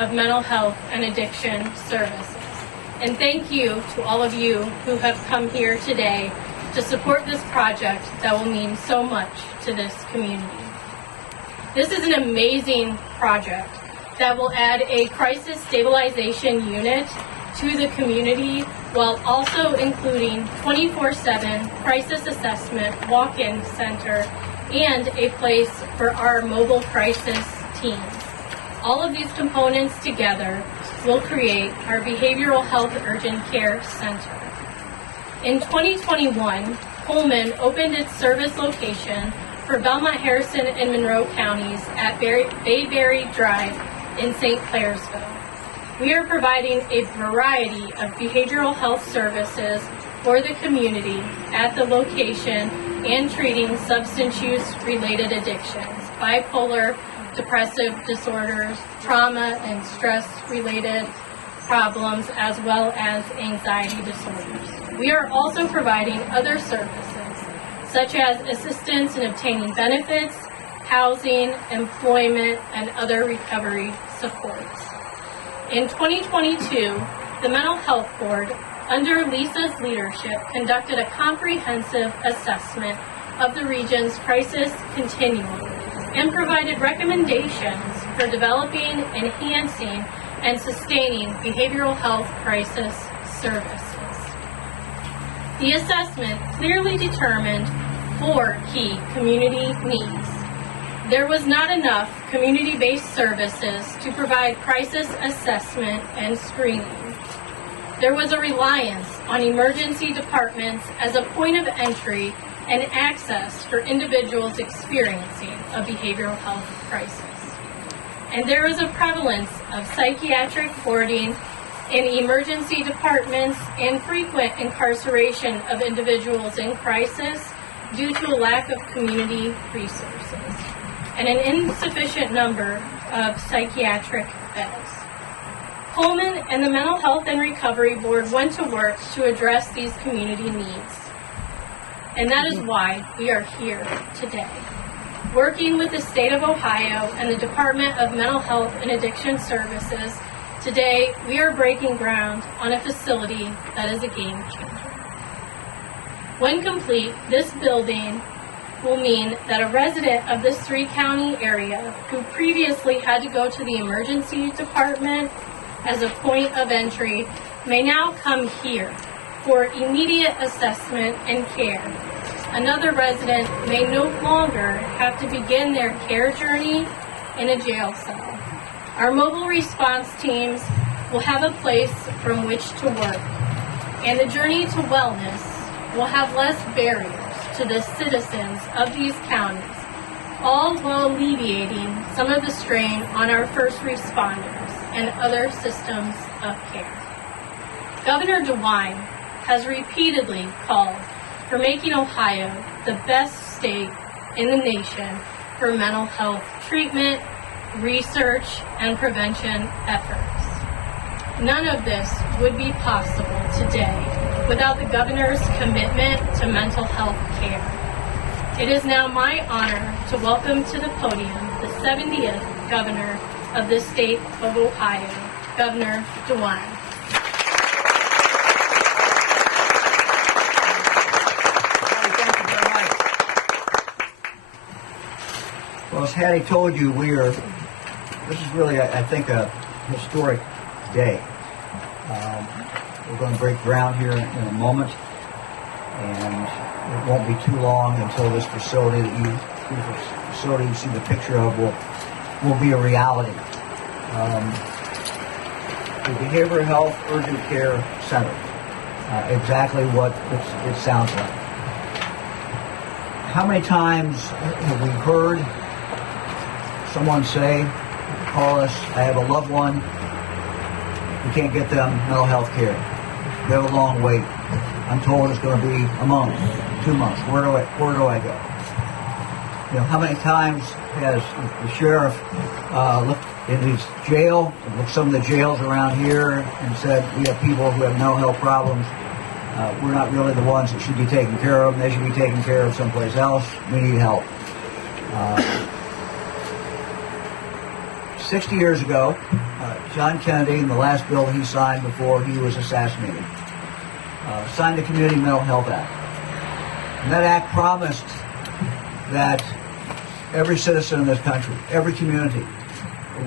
of Mental Health and Addiction Services. And thank you to all of you who have come here today to support this project that will mean so much to this community. This is an amazing project that will add a crisis stabilization unit to the community while also including 24/7 crisis assessment walk-in center and a place for our mobile crisis teams. All of these components together will create our Behavioral Health Urgent Care Center. In 2021, Coleman opened its service location for Belmont, Harrison, and Monroe counties at Bayberry Drive in St. Clairsville. We are providing a variety of behavioral health services for the community at the location and treating substance use-related addictions, bipolar, depressive disorders, trauma and stress-related problems, as well as anxiety disorders. We are also providing other services, such as assistance in obtaining benefits, housing, employment, and other recovery supports. In 2022, the Mental Health Board, under Lisa's leadership, conducted a comprehensive assessment of the region's crisis continuum and provided recommendations for developing, enhancing, and sustaining behavioral health crisis services. The assessment clearly determined 4 key community needs. There was not enough community-based services to provide crisis assessment and screening. There was a reliance on emergency departments as a point of entry and access for individuals experiencing a behavioral health crisis. And there is a prevalence of psychiatric boarding in emergency departments and frequent incarceration of individuals in crisis due to a lack of community resources and an insufficient number of psychiatric beds. Coleman and the Mental Health and Recovery Board went to work to address these community needs. And that is why we are here today. Working with the state of Ohio and the Department of Mental Health and Addiction Services, today we are breaking ground on a facility that is a game changer. When complete, this building will mean that a resident of this 3-county area who previously had to go to the emergency department as a point of entry may now come here for immediate assessment and care. Another resident may no longer have to begin their care journey in a jail cell. Our mobile response teams will have a place from which to work, and the journey to wellness will have less barriers to the citizens of these counties, all while alleviating some of the strain on our first responders and other systems of care. Governor DeWine has repeatedly called for making Ohio the best state in the nation for mental health treatment, research, and prevention efforts. None of this would be possible today without the governor's commitment to mental health care. It is now my honor to welcome to the podium the 70th governor of the state of Ohio, Governor DeWine. Well, as Hattie told you, this is really, I think, a historic day. We're going to break ground here in a moment, and it won't be too long until this facility that you see the picture of will be a reality. The Behavioral Health Urgent Care Center, exactly what it sounds like. How many times have we heard someone say, call us, I have a loved one, we can't get them mental health care. They have a long wait. I'm told it's going to be a month, 2 months. Where do I go? You know, how many times has the sheriff looked in his jail, looked some of the jails around here and said, we have people who have mental health problems. We're not really the ones that should be taken care of. They should be taken care of someplace else. We need help. 60 years ago, John Kennedy, in the last bill he signed before he was assassinated, signed the Community Mental Health Act. And that act promised that every citizen in this country, every community,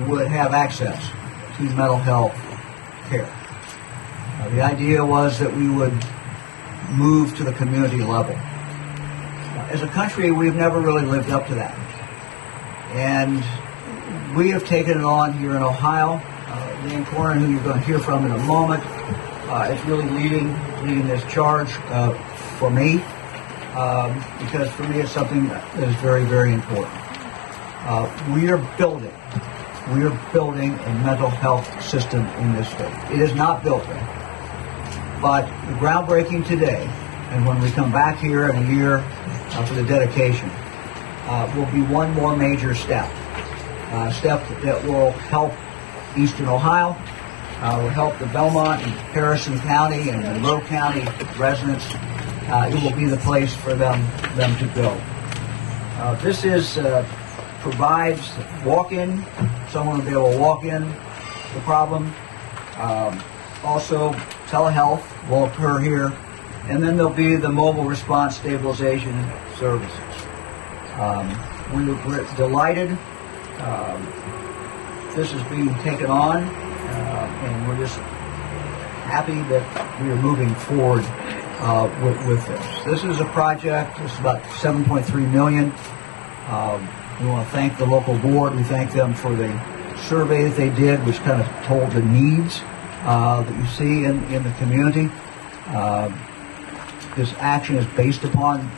would have access to mental health care. The idea was that we would move to the community level. As a country, we've never really lived up to that. And we have taken it on here in Ohio. Dan Corrin, who you're going to hear from in a moment, is really leading this charge for me, because for me it's something that is very, very important. We are building a mental health system in this state. It is not built yet, but the groundbreaking today, and when we come back here in a year for the dedication, will be one more major step. Step that will help Eastern Ohio, will help the Belmont and Harrison County and Monroe County residents. It will be the place for them to go. This provides walk-in. Someone will be able to walk in the problem. Also, telehealth will occur here. And then there'll be the mobile response stabilization services. We're delighted this is being taken on, and we're just happy that we are moving forward with this. This is a project, it's about $7.3 million. We want to thank the local board. We thank them for the survey that they did, which kind of told the needs that you see in the community. This action is based upon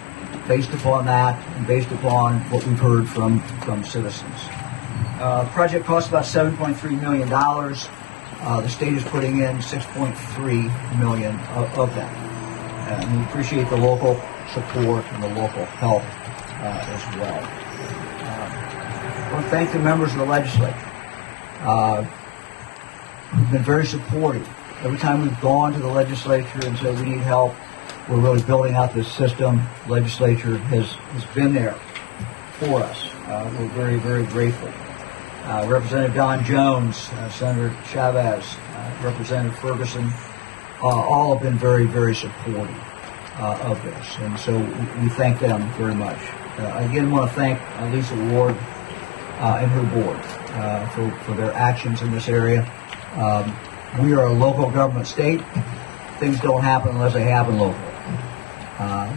that and based upon what we've heard from citizens. The project costs about $7.3 million. The state is putting in $6.3 million of that. And we appreciate the local support and the local help as well. I want to thank the members of the legislature. Who've been very supportive. Every time we've gone to the legislature and said we need help, we're really building out this system. The legislature has been there for us. We're very, very grateful. Representative Don Jones, Senator Chavez, Representative Ferguson, all have been very, very supportive of this. And so we thank them very much. I again want to thank Lisa Ward and her board for their actions in this area. We are a local government state. Things don't happen unless they happen locally.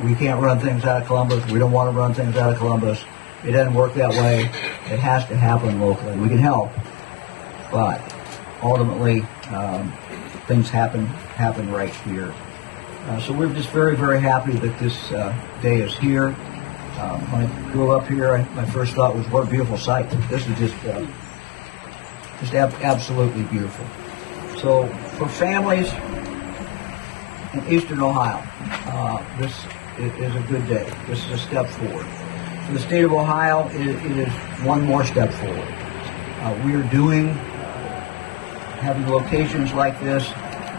We can't run things out of Columbus. We don't want to run things out of Columbus. It doesn't work that way. It has to happen locally. We can help, but ultimately things happen right here. So we're just very, very happy that this day is here. When I grew up here, my first thought was, what a beautiful sight. This is just absolutely beautiful. So for families in Eastern Ohio, this is a good day. This is a step forward. For the state of Ohio, it is one more step forward. We are having locations like this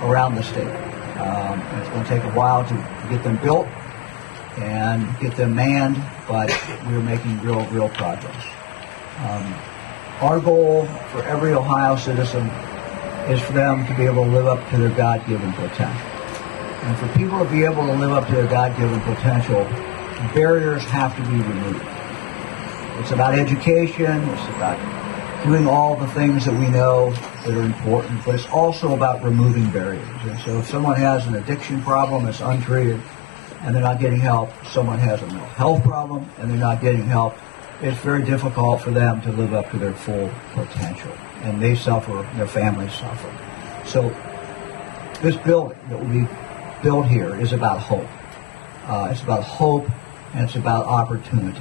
around the state. It's going to take a while to get them built and get them manned, but we're making real progress. Our goal for every Ohio citizen is for them to be able to live up to their God-given potential. And for people to be able to live up to their God-given potential, barriers have to be removed. It's about education, it's about doing all the things that we know that are important, but it's also about removing barriers. And so if someone has an addiction problem that's untreated and they're not getting help, someone has a mental health problem and they're not getting help, it's very difficult for them to live up to their full potential. And they suffer, their families suffer. So this building that will be built here is about hope. It's about hope and it's about opportunity.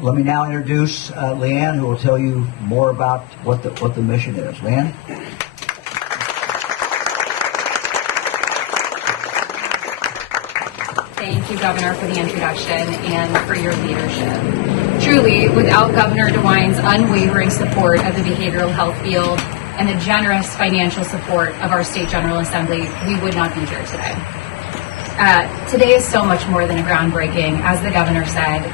Let me now introduce Leanne, who will tell you more about what the mission is. Leanne? Thank you, Governor, for the introduction and for your leadership. Truly, without Governor DeWine's unwavering support of the behavioral health field and the generous financial support of our State General Assembly, we would not be here today. Today is so much more than a groundbreaking. As the Governor said,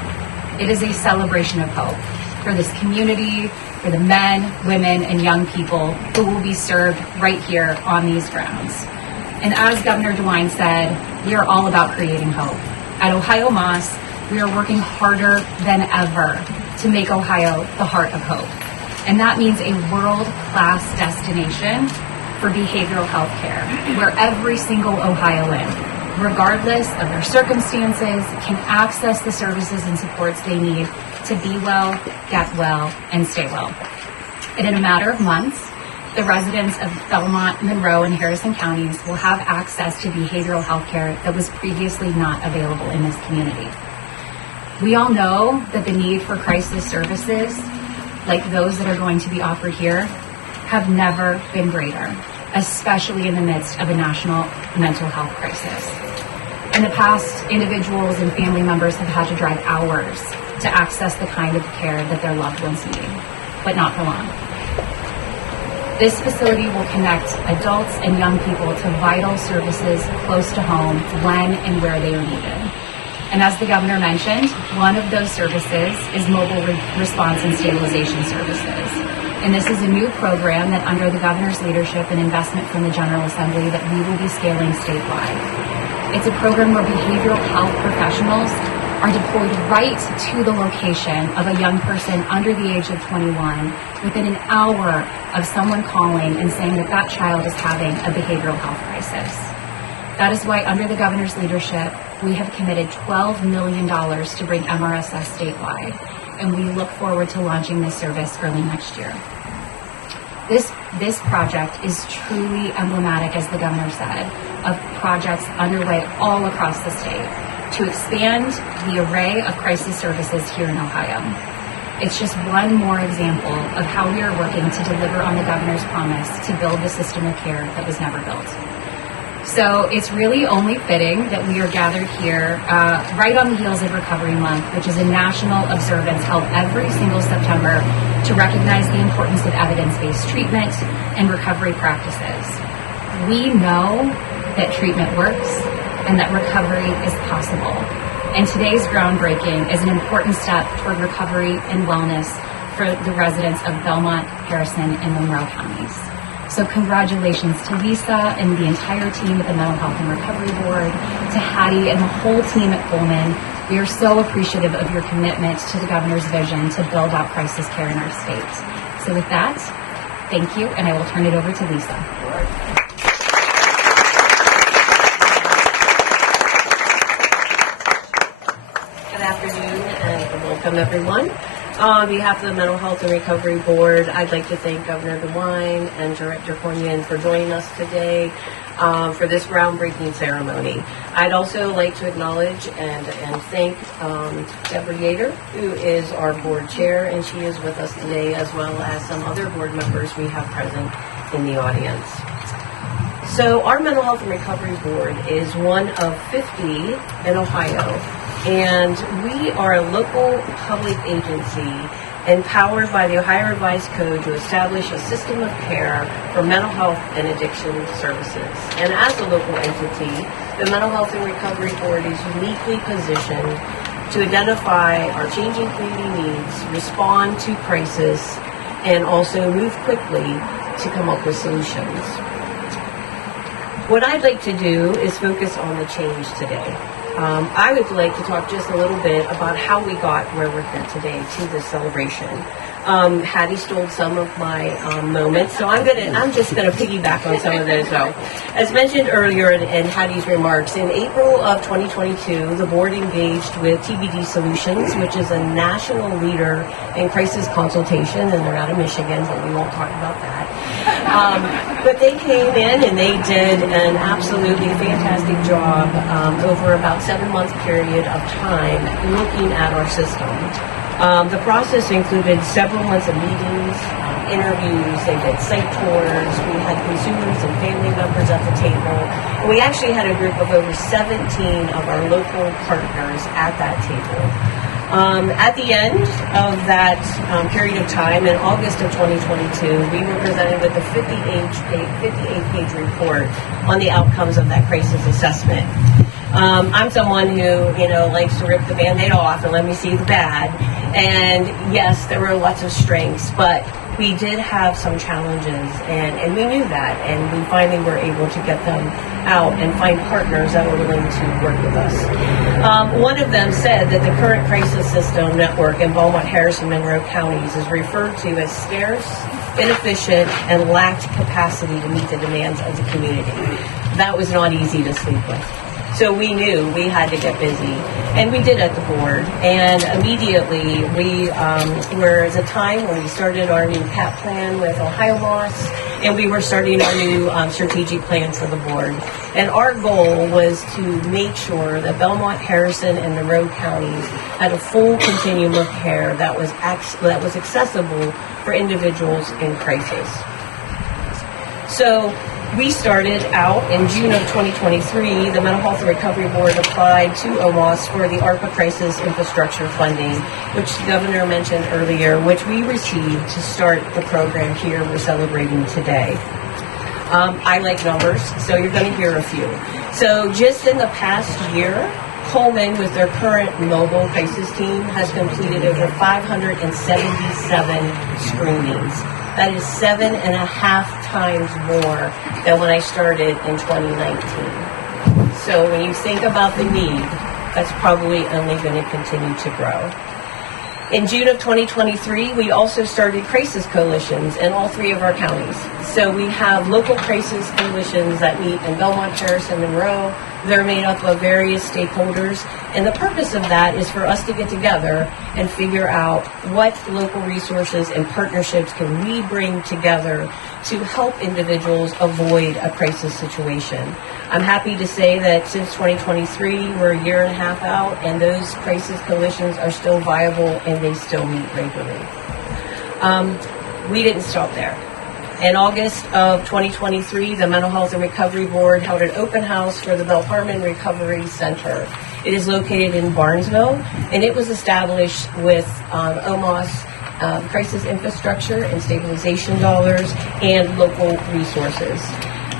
it is a celebration of hope for this community, for the men, women, and young people who will be served right here on these grounds. And as Governor DeWine said, we are all about creating hope. At Ohio Moss, we are working harder than ever to make Ohio the heart of hope. And that means a world-class destination for behavioral health care, where every single Ohioan, regardless of their circumstances, can access the services and supports they need to be well, get well, and stay well. And in a matter of months, the residents of Belmont, Monroe, and Harrison counties will have access to behavioral health care that was previously not available in this community. We all know that the need for crisis services, like those that are going to be offered here, have never been greater, especially in the midst of a national mental health crisis. In the past, individuals and family members have had to drive hours to access the kind of care that their loved ones need, but not for long. This facility will connect adults and young people to vital services close to home when and where they are needed. And as the governor mentioned, one of those services is mobile response and stabilization services. And this is a new program that, under the governor's leadership and investment from the General Assembly, that we will be scaling statewide. It's a program where behavioral health professionals are deployed right to the location of a young person under the age of 21 within an hour of someone calling and saying that that child is having a behavioral health crisis. That is why, under the governor's leadership, we have committed $12 million to bring MRSS statewide, and we look forward to launching this service early next year. This project is truly emblematic, as the governor said, of projects underway all across the state to expand the array of crisis services here in Ohio. It's just one more example of how we are working to deliver on the governor's promise to build the system of care that was never built. So it's really only fitting that we are gathered here right on the heels of Recovery Month, which is a national observance held every single September to recognize the importance of evidence-based treatment and recovery practices. We know that treatment works and that recovery is possible. And today's groundbreaking is an important step toward recovery and wellness for the residents of Belmont, Harrison, and Monroe counties. So congratulations to Lisa and the entire team at the Mental Health and Recovery Board, to Hattie and the whole team at Pullman. We are so appreciative of your commitment to the governor's vision to build out crisis care in our state. So with that, thank you, and I will turn it over to Lisa. Good afternoon and welcome everyone. On behalf of the Mental Health and Recovery Board, I'd like to thank Governor DeWine and Director Cornian for joining us today for this groundbreaking ceremony. I'd also like to acknowledge and thank Deborah Yater, who is our board chair, and she is with us today, as well as some other board members we have present in the audience. So our Mental Health and Recovery Board is one of 50 in Ohio, and we are a local public agency empowered by the Ohio Revised Code to establish a system of care for mental health and addiction services. And as a local entity, the Mental Health and Recovery Board is uniquely positioned to identify our changing community needs, respond to crisis, and also move quickly to come up with solutions. What I'd like to do is focus on the change today. I would like to talk just a little bit about how we got where we're here today to this celebration. Hattie stole some of my moments, so I'm just gonna piggyback on some of those though. As mentioned earlier in Hattie's remarks, in April of 2022, the board engaged with TBD Solutions, which is a national leader in crisis consultation, and they're out of Michigan, but we won't talk about that. But they came in and they did an absolutely fantastic job over about 7-month period of time looking at our system. The process included several months of meetings, interviews, they did site tours, we had consumers and family members at the table, and we actually had a group of over 17 of our local partners at that table. At the end of that period of time, in August of 2022, we were presented with a 58-page report on the outcomes of that crisis assessment. I'm someone who, likes to rip the Band-Aid off and let me see the bad. And yes, there were lots of strengths, but we did have some challenges, and we knew that, and we finally were able to get them out and find partners that were willing to work with us. One of them said that the current crisis system network in Belmont, Harrison, Monroe counties is referred to as scarce, inefficient, and lacked capacity to meet the demands of the community. That was not easy to sleep with. So we knew we had to get busy, and we did at the board. And immediately we were at a time when we started our new CAP plan with Ohio Moss, and we were starting our new strategic plan for the board. And our goal was to make sure that Belmont, Harrison, and Monroe counties had a full continuum of care that was accessible for individuals in crisis. So we started out in June of 2023. The Mental Health and Recovery Board applied to OMOS for the ARPA Crisis Infrastructure Funding, which the governor mentioned earlier, which we received to start the program here we're celebrating today. I like numbers, so you're going to hear a few. So just in the past year, Coleman, with their current mobile crisis team, has completed over 577 screenings. That is 7.5 times more than when I started in 2019. So when you think about the need, that's probably only going to continue to grow. In June of 2023, we also started crisis coalitions in all 3 of our counties. So we have local crisis coalitions that meet in Belmont, Harrison, Monroe. They're made up of various stakeholders. And the purpose of that is for us to get together and figure out what local resources and partnerships can we bring together to help individuals avoid a crisis situation. I'm happy to say that since 2023, we're a year and a half out, and those crisis coalitions are still viable and they still meet regularly. We didn't stop there. In August of 2023, the Mental Health and Recovery Board held an open house for the Bell Harmon Recovery Center. It is located in Barnesville, and it was established with OMOS crisis infrastructure and stabilization dollars and local resources.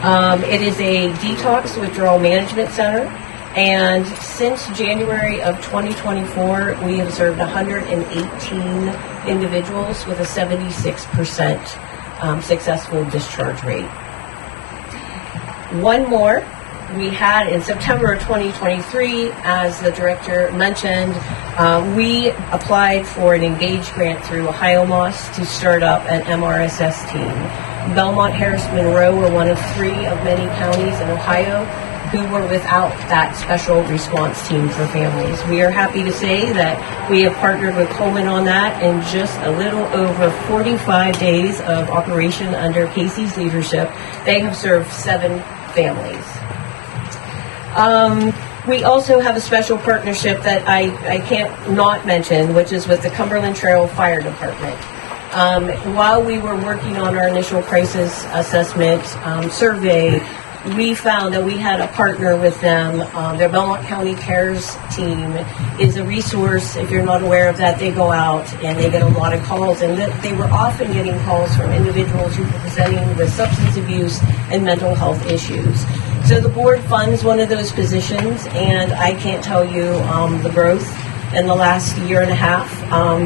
It is a detox withdrawal management center, and since January of 2024, we have served 118 individuals with a 76% successful discharge rate. One more we had in September of 2023, as the director mentioned, we applied for an Engage grant through Ohio Moss to start up an MRSS team. Belmont, Harris, Monroe were one of 3 of many counties in Ohio who were without that special response team for families. We are happy to say that we have partnered with Coleman on that. In just a little over 45 days of operation under Casey's leadership, they have served 7 families. We also have a special partnership that I can't not mention, which is with the Cumberland Trail Fire Department. While we were working on our initial crisis assessment survey, we found that we had a partner with them. Their Belmont County Cares team is a resource. If you're not aware of that, they go out and they get a lot of calls, and they were often getting calls from individuals who were presenting with substance abuse and mental health issues. So the board funds one of those positions, and I can't tell you the growth in the last year and a half.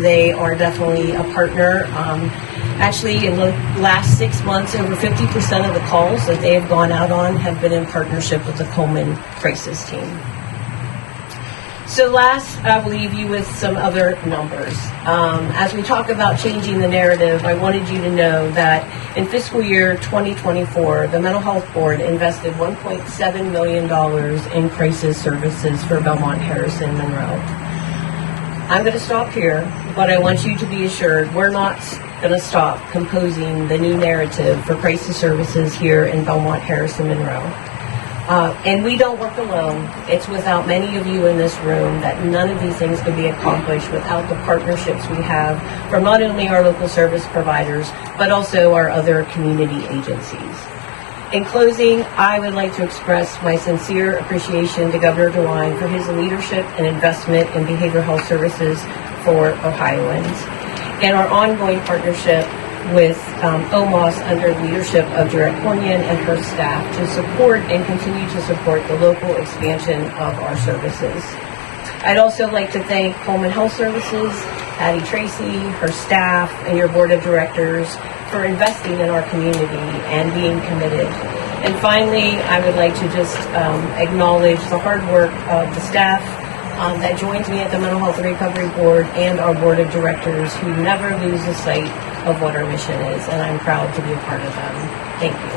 They are definitely a partner. Actually, in the last 6 months, over 50% of the calls that they have gone out on have been in partnership with the Coleman Crisis Team. So last, I will leave you with some other numbers. As we talk about changing the narrative, I wanted you to know that in fiscal year 2024, the Mental Health Board invested $1.7 million in crisis services for Belmont, Harrison, Monroe. I'm going to stop here, but I want you to be assured we're not going to stop composing the new narrative for crisis services here in Belmont, Harrison, Monroe. And we don't work alone. It's without many of you in this room that none of these things could be accomplished without the partnerships we have from not only our local service providers, but also our other community agencies. In closing, I would like to express my sincere appreciation to Governor DeWine for his leadership and investment in behavioral health services for Ohioans. And our ongoing partnership with OMOS under the leadership of Director Hornian and her staff to support and continue to support the local expansion of our services. I'd also like to thank Coleman Health Services, Patty Tracy, her staff, and your board of directors for investing in our community and being committed. And finally, I would like to just acknowledge the hard work of the staff that joins me at the Mental Health and Recovery Board and our board of directors who never lose the sight of what our mission is, and I'm proud to be a part of them. Thank you.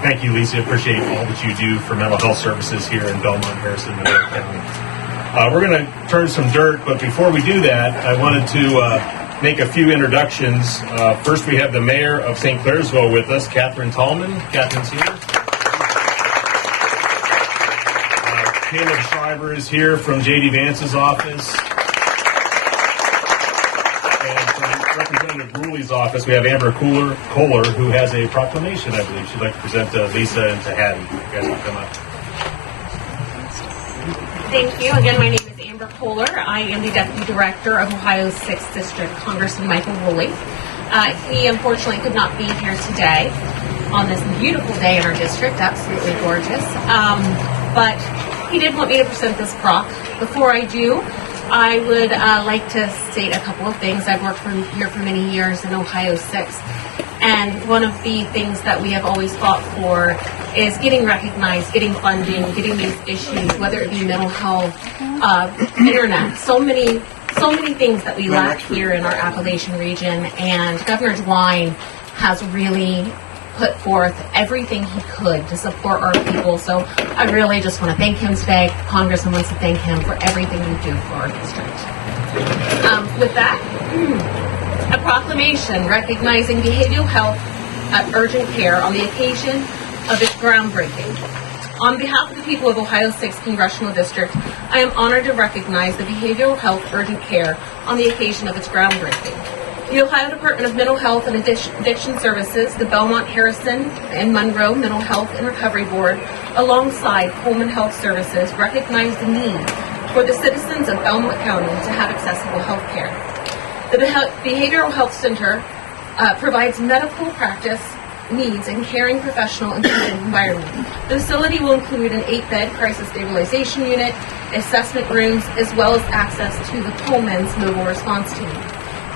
Thank you, Lisa. Appreciate all that you do for mental health services here in Belmont, Harrison, and Monroe County. We're going to turn some dirt, but before we do that, I wanted to make a few introductions. First, we have the mayor of St. Clairsville with us, Catherine Tallman. Catherine's here. Caleb Schreiber is here from J.D. Vance's office. Representative Bruley's office, we have Amber Kohler, who has a proclamation, I believe. She'd like to present to Lisa and to Hattie. You guys can come up. Thank you. Again, my name is Amber Kohler. I am the Deputy Director of Ohio's 6th District, Congressman Michael Woolley. He unfortunately could not be here today on this beautiful day in our district, absolutely gorgeous. But he did want me to present this prop. Before I do, I would like to state a couple of things. I've worked here for many years in Ohio 6, and one of the things that we have always fought for is getting recognized, getting funding, getting these issues, whether it be mental health, internet, so many things that we lack here in our Appalachian region, and Governor DeWine has really put forth everything he could to support our people. So I really just want to thank him today. Congressman wants to thank him for everything you do for our district. With that, a proclamation recognizing behavioral health urgent care on the occasion of its groundbreaking. On behalf of the people of Ohio 6th Congressional District, I am honored to recognize the behavioral health urgent care on the occasion of its groundbreaking. The Ohio Department of Mental Health and Addiction Services, the Belmont, Harrison, and Monroe Mental Health and Recovery Board, alongside Coleman Health Services, recognize the need for the citizens of Belmont County to have accessible health care. The Behavioral Health Center provides medical practice needs and caring professional environment. The facility will include an 8-bed crisis stabilization unit, assessment rooms, as well as access to the Coleman's mobile response team.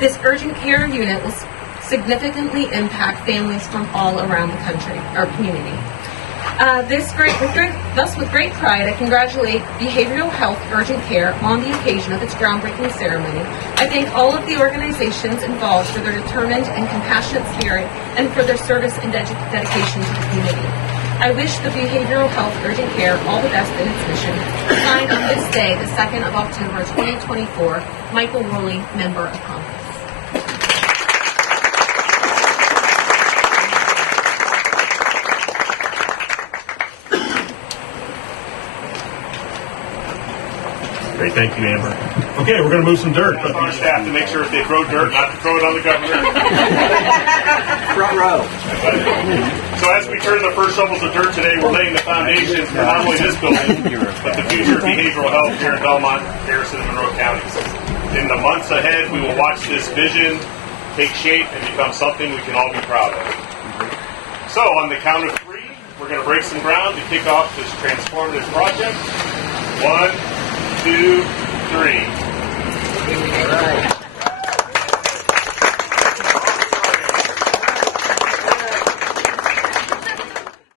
This urgent care unit will significantly impact families from all around the country, our community. Thus, with great pride, I congratulate Behavioral Health Urgent Care on the occasion of its groundbreaking ceremony. I thank all of the organizations involved for their determined and compassionate spirit and for their service and dedication to the community. I wish the Behavioral Health Urgent Care all the best in its mission. Signed on this day, the 2nd of October, 2024, Michael Woolley, Member of Congress. Great, thank you, Amber. Okay, we're going to move some dirt. But our staff to make sure if they throw dirt, not to throw it on the governor. Front row. So as we turn the first shovels of dirt today, we're laying the foundation for not only this building, but the future of behavioral health here in Belmont, Harrison, and Monroe counties. In the months ahead, we will watch this vision take shape and become something we can all be proud of. So on the count of 3, we're going to break some ground to kick off this transformative project. 1, 2, 3. All right.